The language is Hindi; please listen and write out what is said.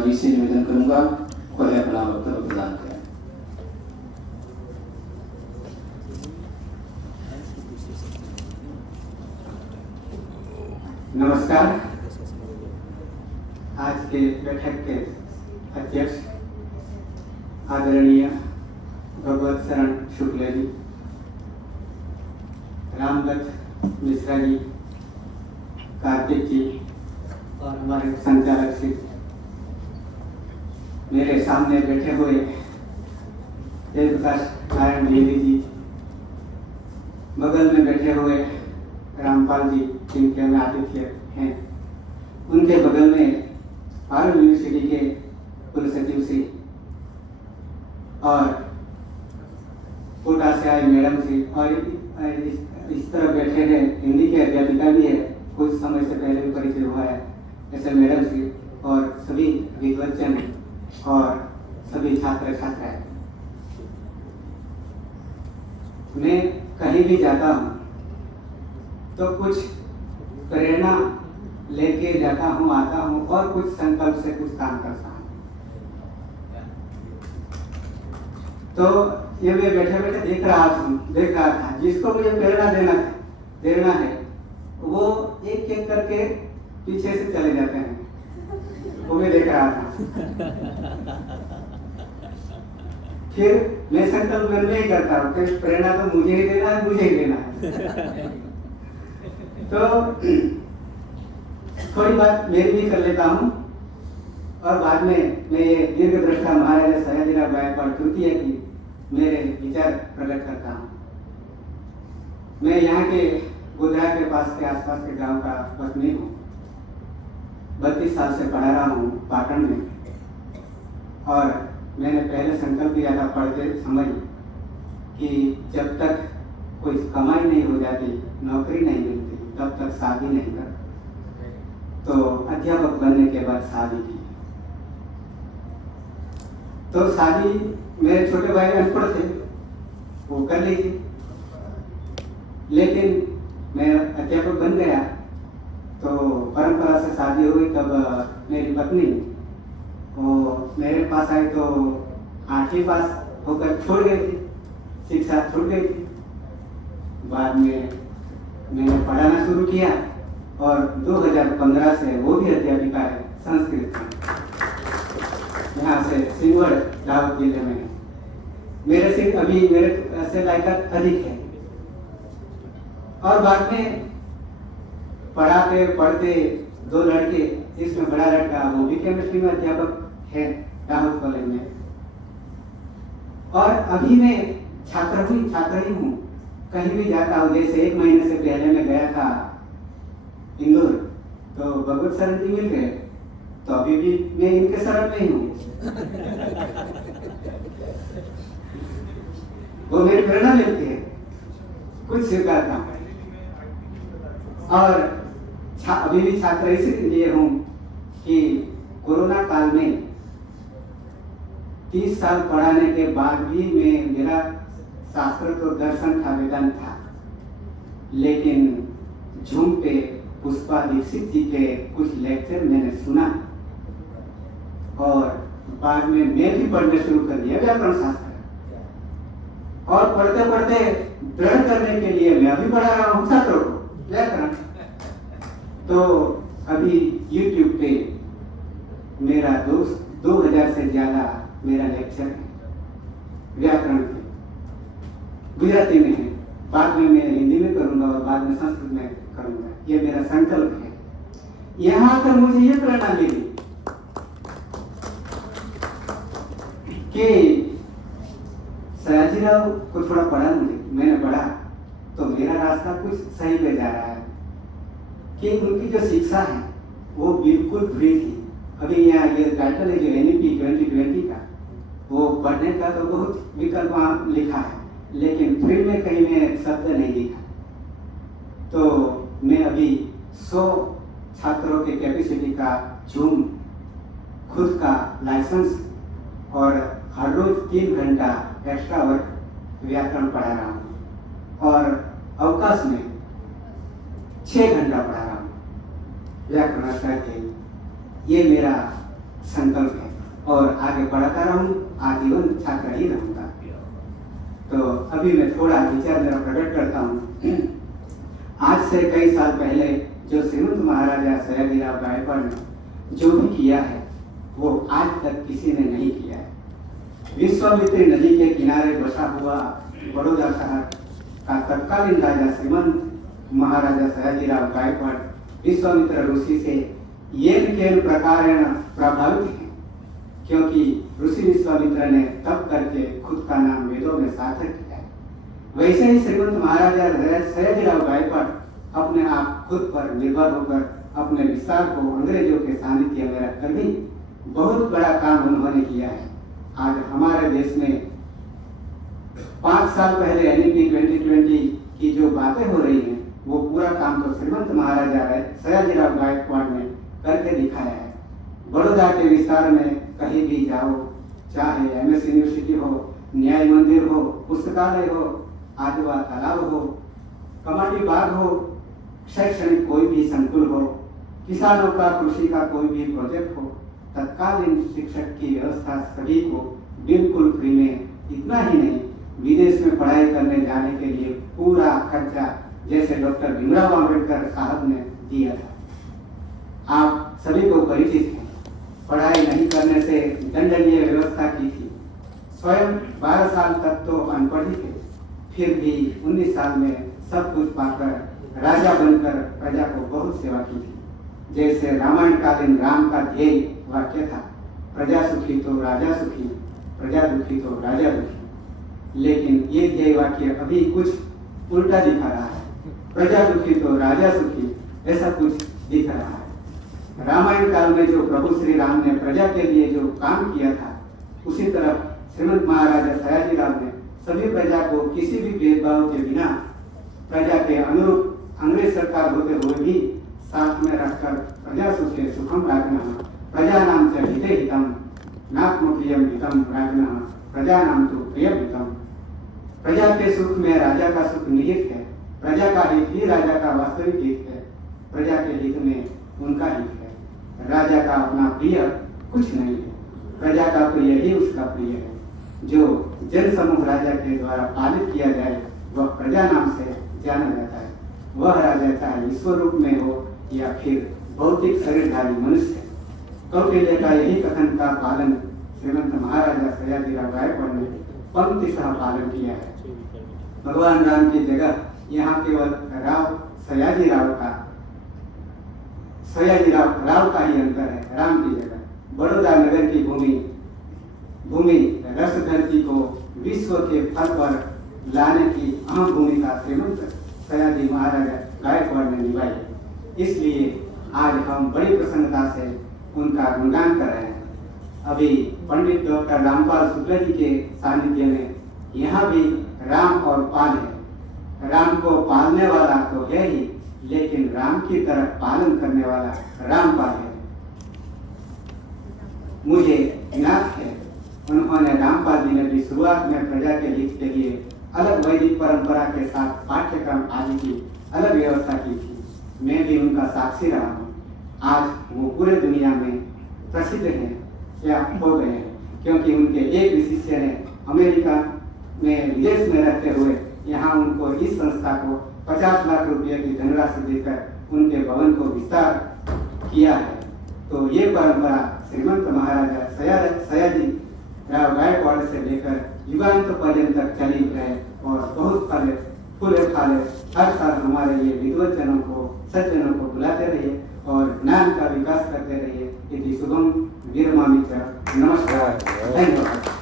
जी से निवेदन करूंगा वह अपना वक्तव्य प्रदान करें। नमस्कार। आज के बैठक के अध्यक्ष आदरणीय भगवत शरण शुक्ल जी, रामदत्त मिश्रा जी, कार्तिक जी और हमारे संचालक श्री, मेरे सामने बैठे हुए जयप्रकाश नारायण देवी जी, बगल में बैठे हुए रामपाल जी जिनके हमें आतिथ्य हैं, उनके बगल में आर यूनिवर्सिटी के कुलसचिव श्री और कोटा से आए मैडम श्री और इस तरह बैठे हैं हिंदी के अध्यापिका भी है, कुछ समय से पहले भी परिचय हुआ है ऐसे मैडम श्री और सभी विद्वज्जन और सभी छात्र छात्राएं। मैं कहीं भी जाता हूँ तो कुछ प्रेरणा लेके जाता हूँ, आता हूँ और कुछ संकल्प से कुछ काम करता हूँ। तो ये मैं बैठे बैठे देख रहा था जिसको मुझे प्रेरणा देना है वो एक एक करके पीछे से चले जाते हैं, वो मैं देख रहा था। फिर मैं संकल्प में नहीं करता हूँ कि प्रेरणा तो मुझे ही देना है, मुझे ही देना है। तो थोड़ी बात मैं भी कर लेता हूँ और बाद में मैं ये दीर्घ दृष्टा महाराजा सयाजीराव गायकवाड़ तृतीय की मेरे विचार प्रकट करता हूँ। मैं यहाँ के गोधरा के पास के आसपास के गांव का वतनी हूँ। 32 साल से पढ़ा रहा हूँ पाटन में और मैंने पहले संकल्प किया था पढ़ते समय कि जब तक कोई कमाई नहीं हो जाती, नौकरी नहीं मिलती, तब तक शादी नहीं कर। तो अध्यापक बनने के बाद शादी की। तो शादी मेरे छोटे भाई अनपढ़ थे, वो कर ली थी, लेकिन मैं अध्यापक बन गया तो परंपरा से शादी हुई। तब मेरी पत्नी वो मेरे पास आई तो 8वीं पास होकर छोड़ गई थी, शिक्षा छूट गई थी। बाद में मैंने पढ़ाना शुरू किया और 2015 से वो भी अध्यापिका है संस्कृत में, यहाँ से सिंगवड़ दाहोद जिले में। मेरे से अभी मेरे से लायकात अधिक है और बाद में पढ़ाते पढ़ते 2 लड़के, इसमें बड़ा लड़का वो भी केमिस्ट्री में अध्यापक है दाहोद कॉलेज में। और अभी मैं छात्र ही हूँ, कहीं भी जाता हूँ। जैसे 1 महीने से पहले मैं गया था इंदौर, तो भगवत शरण जी मिल गए, तो अभी भी मैं इनके शरण में ही हूँ। वो मेरी प्रेरणा मिलती है, कुछ स्वीकारता हूँ। और अभी भी छात्र इसलिए हूँ कि कोरोना काल में 30 साल पढ़ाने के बाद भी मेरा शास्त्र तो दर्शन था, वेदांत था, लेकिन झूम पे पुष्पा दीक्षित जी के कुछ लेक्चर मैंने सुना और बाद में मैं भी पढ़ने शुरू कर दिया व्याकरण शास्त्र। और पढ़ते पढ़ते दृढ़ करने के लिए मैं अभी पढ़ा रहा हूँ छात्रों को व्याकरण। तो अभी YouTube पे मेरा 2000 से ज्यादा मेरा लेक्चर है व्याकरण के, गुजराती में है, बाद में मैं हिंदी में करूंगा और बाद में संस्कृत में करूंगा। ये मेरा संकल्प है। यहाँ आकर मुझे ये प्रेरणा मिली कि सयाजीराव को थोड़ा पढ़ा मैंने पढ़ा तो मेरा रास्ता कुछ सही पे जा रहा है कि उनकी जो शिक्षा है वो बिल्कुल फ्री थी। अभी यहाँ ये टाइटल है जो NEP 2020 का, वो पढ़ने का तो बहुत विकल्प वहाँ लिखा है, लेकिन फ्री में कहीं में शब्द नहीं लिखा। तो मैं अभी 100 छात्रों के कैपेसिटी का जूम, खुद का लाइसेंस और हर रोज 3 घंटा एक्स्ट्रा वर्क व्याकरण पढ़ा रहा हूँ और अवकाश में 6 घंटा पढ़ा रहा हूँ व्याकरण करके। ये मेरा संकल्प है और आगे बढ़ता रहूं, आजीवन छात्र ही रहूंगा। तो अभी मैं थोड़ा विचार मेरा प्रकट करता हूँ। आज से कई साल पहले जो श्रीमंत महाराजा सयाजीराव गायकवाड़ ने जो भी किया है वो आज तक किसी ने नहीं किया है। विश्वामित्री नदी के किनारे बसा हुआ बड़ौदा शहर का तत्कालीन राजा श्रीमंत महाराजा सयाजीराव गायकवाड़ विश्वामित्र ऋषि से येन केन प्रकारेण प्रभावित है, क्योंकि ऋषि विश्वामित्र ने तप करके खुद का नाम वेदों में सार्थक किया है। वैसे ही श्रीमंत महाराजा सयाजीराव गायकवाड़ अपने आप खुद पर निर्भर होकर अपने विस्तार को अंग्रेजों के सानिध्य में रखकर भी बहुत बड़ा काम उन्होंने किया है। आज हमारे देश में 5 साल पहले NEP 2020 की जो बातें हो रही हैं वो पूरा काम तो श्रीमंत महाराजा सयाजीराव गायकवाड़ ने करके दिखाया है। बड़ौदा के विस्तार में कहीं भी जाओ, चाहे MS यूनिवर्सिटी हो, न्याय मंदिर हो, पुस्तकालय हो, आदिवा तालाब हो, कमाटी बाग हो, शैक्षणिक कोई भी संकुल हो, किसानों का कृषि का कोई भी प्रोजेक्ट हो, तत्कालीन शिक्षक की व्यवस्था सभी को बिल्कुल फ्री में, इतना ही नहीं विदेश में पढ़ाई करने जाने के लिए पूरा खर्चा जैसे डॉक्टर भीमराव अम्बेडकर साहब ने दिया था। आप सभी को परिचित हैं। पढ़ाई नहीं करने से दंडनीय व्यवस्था की थी। स्वयं 12 साल तक तो अनपढ़ ही थे, फिर भी 19 साल में सब कुछ पाकर राजा बनकर प्रजा को बहुत सेवा की थी। जैसे रामायण कालीन राम का ध्येय वाक्य था, प्रजा सुखी तो राजा सुखी, प्रजा दुखी तो राजा दुखी। लेकिन ये ध्येय वाक्य अभी कुछ उल्टा दिखा रहा है। प्रजा दुखी तो राजा सुखी, ऐसा कुछ दिख रहा है। रामायण काल में जो प्रभु श्री राम ने प्रजा के लिए जो काम किया था, उसी तरफ श्रीमंत महाराजा सयाजीराव ने सभी प्रजा को किसी भी भेदभाव के बिना प्रजा के अनुरूप अंग्रेज सरकार होते हुए भी साथ में रखकर प्रजा सुखे सुखम राज्ञः प्रजा नाम च हिते हितम नात्मप्रियम हितम राज्ञः प्रजा नाम तो प्रियम हितम। प्रजा के सुख में राजा का सुख निहित है। प्रजा का हित ही राजा का वास्तविक हित है। प्रजा के हित में उनका हित है। राजा का अपना प्रिय कुछ नहीं है। प्रजा का प्रिय ही उसका प्रिय है। जो जन समूह राजा के द्वारा पालित किया जाए वह प्रजा नाम से जाना जाता है। वह राजा चाहे ईश्वर रूप में हो या फिर भौतिक शरीरधारी मनुष्य। कौटिल्य का यही कथन का पालन श्रीमंत महाराजा सयाजीराव गायकवाड़ ने पंक्ति सह पालन किया है। भगवान राम की जगह यहाँ केवल राव का ही अंतर है। राम की जगह बड़ौदा नगर की भूमि रस धरती को विश्व के फल पर लाने की अहम भूमिका श्रीमंत सयाजी महाराजा गायकवाड़ ने निभाई। इसलिए आज हम बड़ी प्रसन्नता से उनका गुणगान कर रहे हैं। अभी पंडित डॉक्टर रामपाल शुक्ला जी के सानिध्य में यहाँ भी राम और पाल है। राम को पालने वाला तो है ही, लेकिन राम की तरह पालन करने वाला रामपाल है। मुझे ज्ञात है उन्होंने रामपाल जी ने भी शुरुआत में प्रजा के हित के लिए अलग वैदिक परंपरा के साथ पाठ्यक्रम आदि की अलग व्यवस्था की थी। मैं भी उनका साक्षी रहा हूँ। आज वो पूरे दुनिया में प्रसिद्ध हैं या हो गए हैं, क्योंकि उनके एक शिष्य ने अमेरिका में विदेश में रहते हुए यहाँ उनको इस संस्था को 50 लाख रुपये की धनराशि देकर उनके भवन को विस्तार किया है। तो ये परंपरा श्रीमंत महाराजा सयाजी राव गायकवाड़ से लेकर युगांत पर्यंत तक चली है और बहुत फूले फाले हर साल हमारे ये विद्वजनों को सज्जनों को बुलाते रहिए और ज्ञान का विकास करते रहिए। इति शुभम विरमामि च। नमस्कार, धन्यवाद।